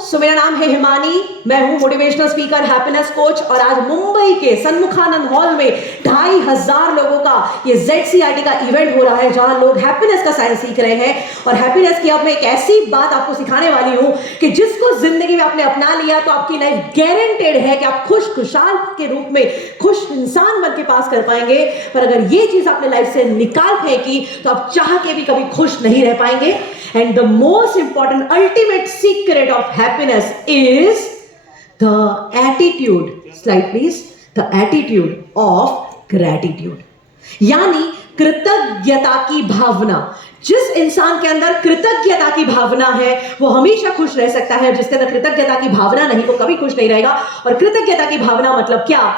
सो मेरा नाम है हिमानी, मैं हूं मोटिवेशनल स्पीकर, हैप्पीनेस कोच और आज मुंबई के सन्मुखानंद हॉल में 2500 लोगों का ये ZCRT का इवेंट हो रहा है जहां लोग हैप्पीनेस का साइंस सीख रहे हैं। और हैप्पीनेस की अब मैं एक ऐसी बात आपको सिखाने वाली हूं कि जिसको जिंदगी में आपने अपना लिया तो आपकी लाइफ गारंटेड है कि आप खुशखुशाल के रूप में खुश इंसान बन के पास कर पाएंगे। पर अगर ये चीज आपने लाइफ से निकाल फेंकी तो आप चाह के भी कभी खुश नहीं रह पाएंगे। And the most important ultimate secret of happiness is the attitude, slide please, the attitude of gratitude, यानी कृतज्ञता की भावना। जिस इंसान के अंदर कृतज्ञता की भावना है वो हमेशा खुश रह सकता है, जिसके अंदर कृतज्ञता की भावना नहीं वो कभी खुश नहीं रहेगा। और कृतज्ञता की भावना मतलब क्या?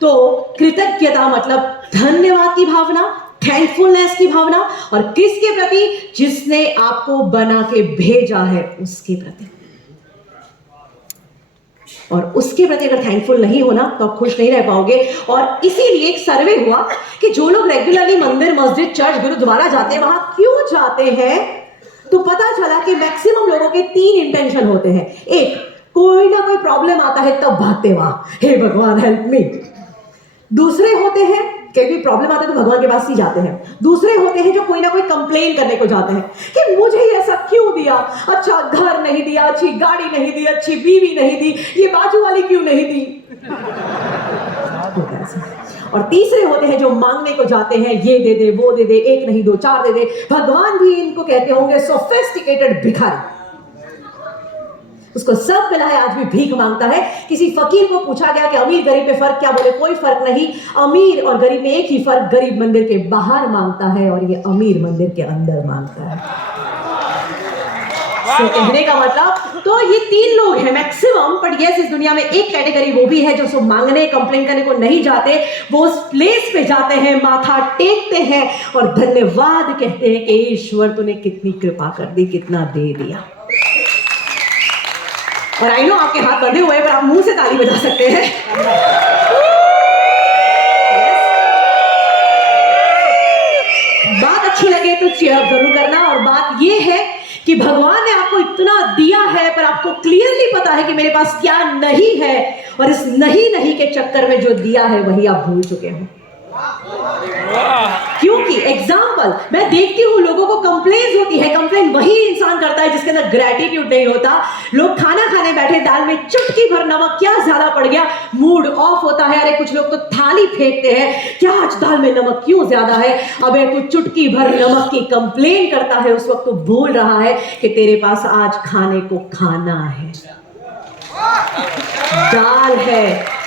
तो कृतज्ञता मतलब धन्यवाद की भावना, थैंकफुलनेस की भावना, और किसके प्रति? जिसने आपको बना के भेजा है उसके प्रति। और उसके प्रति अगर थैंकफुल नहीं होना तो आप खुश नहीं रह पाओगे। और इसीलिए एक सर्वे हुआ कि जो लोग रेगुलरली मंदिर, मस्जिद, चर्च, गुरुद्वारा जाते हैं वहां क्यों जाते हैं, तो पता चला कि मैक्सिमम लोगों के 3 इंटेंशन होते हैं। एक, कोई ना कोई प्रॉब्लम आता है तब भागते वहां, हे भगवान हेल्प मी। दूसरे होते हैं कभी प्रॉब्लम आता है तो भगवान के पास ही जाते हैं। दूसरे होते हैं जो कोई ना कोई कंप्लेन करने को जाते हैं कि मुझे ऐसा क्यों दिया, अच्छा घर नहीं दिया, अच्छी गाड़ी नहीं दी, अच्छी बीवी नहीं दी, ये बाजू वाली क्यों नहीं दी। और तीसरे होते हैं जो मांगने को जाते हैं, ये दे दे, वो दे दे, 1 नहीं 2 4 दे दे। भगवान भी इनको कहते होंगे सोफिस्टिकेटेड भिखारी। उसको सब मिला है, आज भी भीख मांगता है। किसी फकीर को पूछा गया कि अमीर गरीब में फर्क क्या, बोले कोई फर्क नहीं, अमीर और गरीब में एक ही फर्क, गरीब मंदिर के बाहर मांगता है और ये अमीर मंदिर के अंदर मांगता है। तो कहने का मतलब तो ये 3 लोग हैं मैक्सिमम, बट यस इस दुनिया में एक कैटेगरी वो भी है जो सब मांगने, कंप्लेन करने को नहीं जाते, वो उस प्लेस पे जाते हैं, माथा टेकते हैं और धन्यवाद कहते हैं कि ईश्वर तूने कितनी कृपा कर दी, कितना दे दिया। और आई नो आपके हाथ बंधे हुए हैं पर आप मुंह से ताली बजा सकते हैं। बात अच्छी लगे तो चीयर अप जरूर करना। और बात यह है कि भगवान ने आपको इतना दिया है पर आपको क्लियरली पता है कि मेरे पास क्या नहीं है, और इस नहीं के चक्कर में जो दिया है वही आप भूल चुके हो। क्योंकि एग्जाम्पल मैं देखती हूं लोगों को कंप्लेंट होती है, कंप्लेंट वही इंसान करता है जिसके अंदर ग्रेटिट्यूड नहीं होता। लोग खाना खाने बैठे, दाल में चुटकी भर नमक क्या ज्यादा पड़ गया, मूड ऑफ होता है। अरे कुछ लोग तो थाली फेंकते हैं, क्या आज दाल में नमक क्यों ज्यादा है। अबे तू चुटकी भर नमक की कंप्लेन करता है, उस वक्त तो भूल रहा है कि तेरे पास आज खाने को खाना है, दाल है।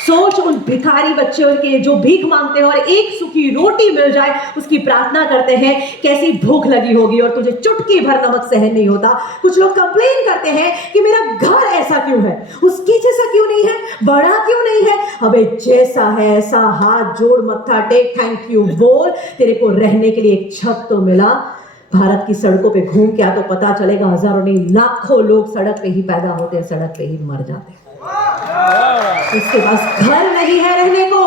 सोच उन भिखारी बच्चों के जो भीख मांगते हैं और एक सूखी रोटी मिल जाए उसकी प्रार्थना करते हैं, कैसी भूख लगी होगी, और तुझे चुटकी भर नमक सहन नहीं होता। कुछ लोग कंप्लेन करते हैं कि मेरा घर ऐसा क्यों है, उसके जैसा क्यों नहीं है, बड़ा क्यों नहीं है। अबे जैसा है ऐसा हाथ जोड़, मत्था टेक, थैंक यू बोल, तेरे को रहने के लिए एक छत तो मिला। भारत की सड़कों पे घूम के आ तो पता चलेगा हजारों नहीं लाखों लोग सड़क पे ही पैदा होते हैं, सड़क पे ही मर जाते हैं। उसके पास घर नहीं है रहने को।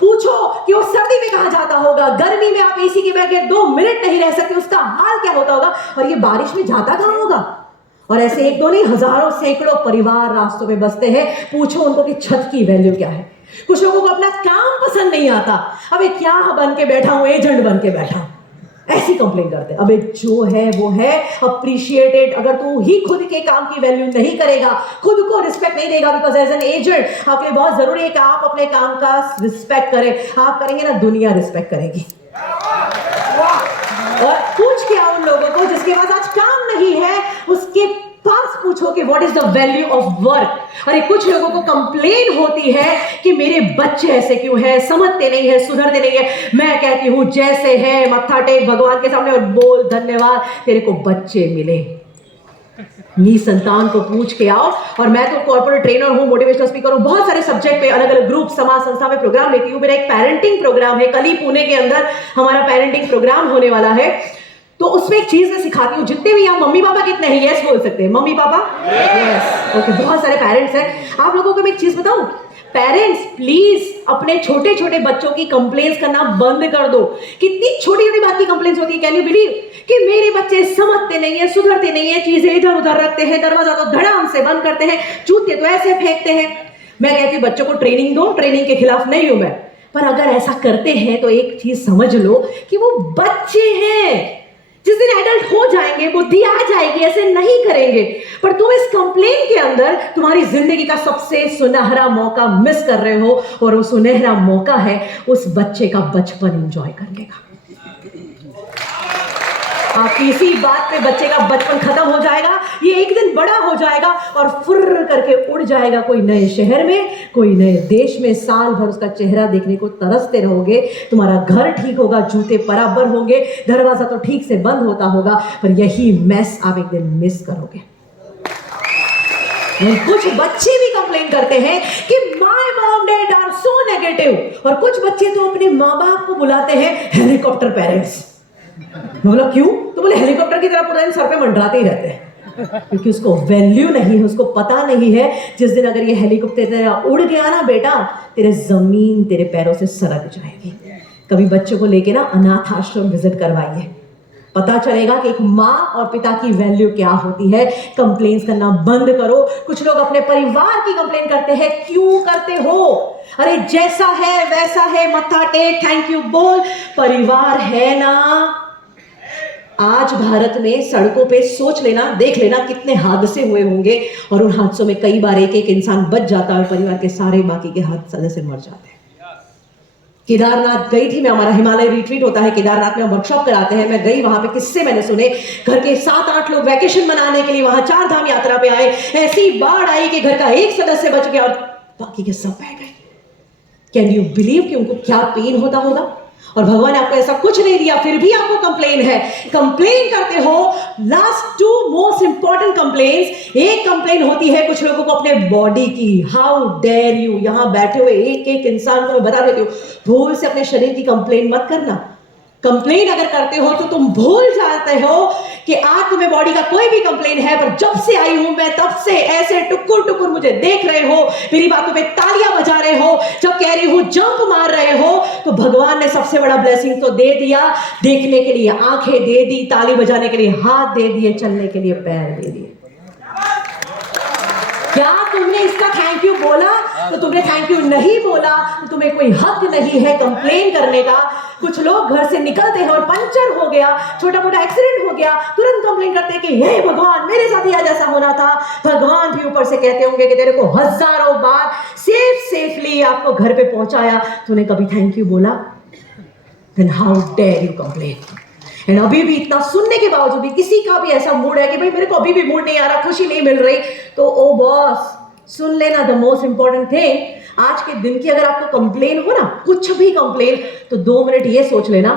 पूछो कि वो सर्दी में कहां जाता होगा, गर्मी में आप एसी के बगैर 2 मिनट नहीं रह सकते, उसका हाल क्या होता होगा, और ये बारिश में जाता कहां होगा। और ऐसे 1 2 नहीं हजारों सैकड़ों परिवार रास्तों में बसते हैं। पूछो उनको कि छत की वैल्यू क्या है। कुछ लोगों को अपना काम पसंद नहीं आता, अबे क्या बन के बैठा हूं, एजेंट बन के बैठा हूं, ऐसी कंप्लेन करते हैं। अबे जो है वो है, अप्रिशिएटेड। अगर तू ही खुद के काम की वैल्यू नहीं करेगा, खुद को रिस्पेक्ट नहीं देगा, बिकॉज एज एन एजेंट आपके लिए बहुत जरूरी है कि आप अपने काम का रिस्पेक्ट करें। आप करेंगे ना, दुनिया रिस्पेक्ट करेगी। और पूछ के आओ उन लोगों को जिसके पास आज काम नहीं है, उसके पास पूछो कि what is the value of work. अरे कुछ लोगों को कंप्लेन होती है कि मेरे बच्चे ऐसे क्यों हैं, समझते नहीं है, सुधरते नहीं है। मैं कहती हूं जैसे है मत्था टेक भगवान के सामने और बोल धन्यवाद, तेरे को बच्चे मिले। नी संतान को पूछ के आओ। और मैं तो कॉर्पोरेट ट्रेनर हूं, मोटिवेशनल स्पीकर हूं, बहुत सारे सब्जेक्ट पे अलग अलग ग्रुप, समाज, संस्था में प्रोग्राम लेती हूं। मेरा एक पेरेंटिंग प्रोग्राम है, कल ही पुणे के अंदर हमारा पेरेंटिंग प्रोग्राम होने वाला है। तो उसमें एक चीज मैं सिखाती हूँ, जितने भी यहाँ मम्मी पापा कितने हैं, यस बोल सकते हैं, मम्मी पापा, यस, ओके, बहुत सारे पेरेंट्स हैं। आप लोगों को मैं एक चीज बताऊं, पेरेंट्स प्लीज अपने छोटे छोटे बच्चों की कंप्लेंट्स करना बंद कर दो। कितनी छोटी छोटी बात की कंप्लेंट्स होती है, कैन यू बिलीव कि मेरे बच्चे समझते नहीं है, सुधरते नहीं है, चीजें इधर उधर रखते हैं, दरवाजा तो धड़ाम से बंद करते हैं, जूते तो ऐसे फेंकते हैं। मैं कहती हूँ बच्चों को ट्रेनिंग दो, ट्रेनिंग के खिलाफ नहीं हूं मैं, पर अगर ऐसा करते हैं तो एक चीज समझ लो कि वो बच्चे हैं, जिस दिन एडल्ट हो जाएंगे बुद्धि आ जाएगी, ऐसे नहीं करेंगे। पर तुम इस कंप्लेन के अंदर तुम्हारी जिंदगी का सबसे सुनहरा मौका मिस कर रहे हो, और वो सुनहरा मौका है उस बच्चे का बचपन एंजॉय करने का। आपकी इसी बात पे बच्चे का बचपन खत्म हो जाएगा, ये एक दिन बड़ा हो जाएगा और फुर्र करके उड़ जाएगा कोई नए शहर में, कोई नए देश में। साल भर उसका चेहरा देखने को तरसते रहोगे। तुम्हारा घर ठीक होगा, जूते बराबर होंगे, दरवाजा तो ठीक से बंद होता होगा, पर यही मैस आप एक दिन मिस करोगे। कुछ बच्चे भी कंप्लेन करते हैं कि my mom dad are so negative, और कुछ बच्चे तो अपने माँ बाप को बुलाते हैं हेलीकॉप्टर पेरेंट्स। बोला क्यों? तो बोले हेलीकॉप्टर की तरह पूरा दिन सर पे मंडराते ही रहते हैं, क्योंकि उसको वैल्यू नहीं है, उसको पता नहीं है जिस दिन अगर ये हेलीकॉप्टर तेरा उड़ गया ना बेटा, तेरे जमीन तेरे पैरों से सरक जाएगी। कभी बच्चों को लेके ना अनाथ आश्रम विजिट करवाइए, पता चलेगा कि एक माँ और पिता की वैल्यू क्या होती है। कंप्लेंट्स करना बंद करो। कुछ लोग अपने परिवार की कंप्लेन करते हैं, क्यों करते हो? अरे जैसा है वैसा है, मत्था टेक, थैंक यू बोल, परिवार है ना। आज भारत में सड़कों पे सोच लेना, देख लेना कितने हादसे हुए होंगे, और उन हादसों में कई बार एक एक इंसान बच जाता है और परिवार के सारे बाकी के सदस्य मर जाते हैं। केदारनाथ गई थी मैं, हमारा हिमालय रिट्रीट होता है केदारनाथ में, हम वर्कशॉप कराते हैं। मैं गई, वहां पे किस्से मैंने सुने। घर के 7-8 लोग वैकेशन मनाने के लिए वहां 4 धाम यात्रा पे आए, ऐसी बाढ़ आई कि घर का एक सदस्य बच गया और बाकी के सब बह गए। कैन यू बिलीव कि उनको क्या पेन होता होगा? और भगवान ने आपको ऐसा कुछ नहीं दिया, फिर भी आपको कंप्लेन है, कंप्लेन करते हो। Last 2 most important complaints. एक कंप्लेन होती है कुछ लोगों को अपने बॉडी की, हाउ डेयर यू। यहां बैठे हुए एक एक इंसान को मैं बता देती हूँ, भूल से अपने शरीर की कंप्लेन मत करना। कंप्लेन अगर करते हो तो तुम भूल जाते हो कि आज तुम्हें बॉडी का कोई भी कंप्लेन है, पर जब से आई हूं मैं तब से ऐसे टुकुर टुकुर मुझे देख रहे हो, मेरी बातों पे तालियां बजा रहे हो, जब कह रही हूं जंप मार रहे हो, तो भगवान ने सबसे बड़ा ब्लेसिंग तो दे दिया। देखने के लिए आंखें दे दी, ताली बजाने के लिए हाथ दे दिए, चलने के लिए पैर दे दिए। क्या तुमने इसका थैंक यू बोला? तो तुमने थैंक यू नहीं बोला तो तुम्हें कोई हक नहीं है कंप्लेन करने का। कुछ लोग घर से निकलते हैं और पंचर हो गया, छोटा मोटा एक्सीडेंट हो गया, तुरंत कंप्लेन करते हैं कि हे भगवान मेरे साथ ही आज ऐसा होना था। भगवान भी ऊपर से कहते होंगे कि तेरे को हजारों बार सेफली आपको घर पे पहुंचाया, तूने कभी थैंक यू बोला? Then how dare you complain? And अभी भी इतना सुनने के बावजूद भी किसी का भी ऐसा मूड है कि भाई मेरे को अभी भी मूड नहीं आ रहा, खुशी नहीं मिल रही, तो ओ बॉस सुन लेना, द मोस्ट इंपॉर्टेंट थिंग आज के दिन की अगर आपको कंप्लेन हो ना, कुछ भी कंप्लेन, तो 2 मिनट ये सोच लेना